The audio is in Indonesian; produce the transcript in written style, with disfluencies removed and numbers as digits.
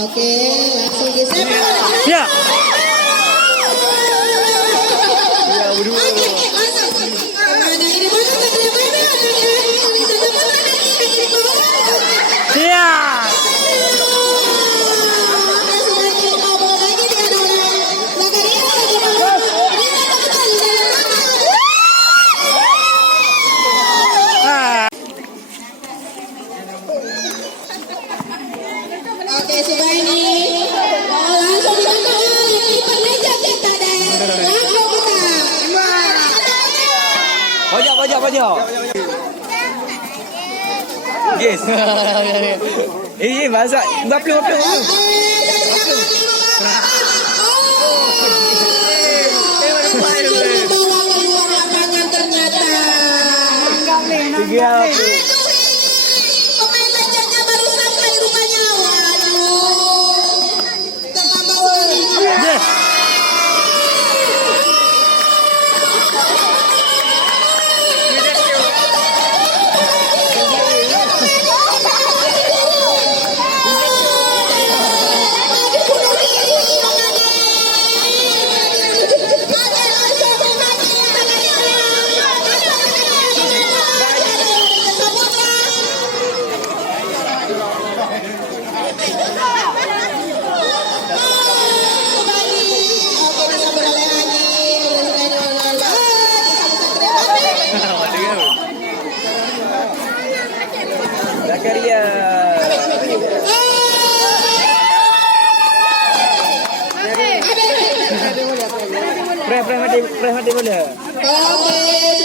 Oke, langsung geser. Ya. Oke, sudah ini. Langsung dibantu oleh kiper Leja kita dan langsung kita. Pojok. Yes. Ini bahasa ngaplu. Dibawa keluar lapangan ternyata. Tiga. Pemain Lejanya baru sampai rupanya. Waduh. Terlambat sekali. Zakaria. Preh mati bola. Oke.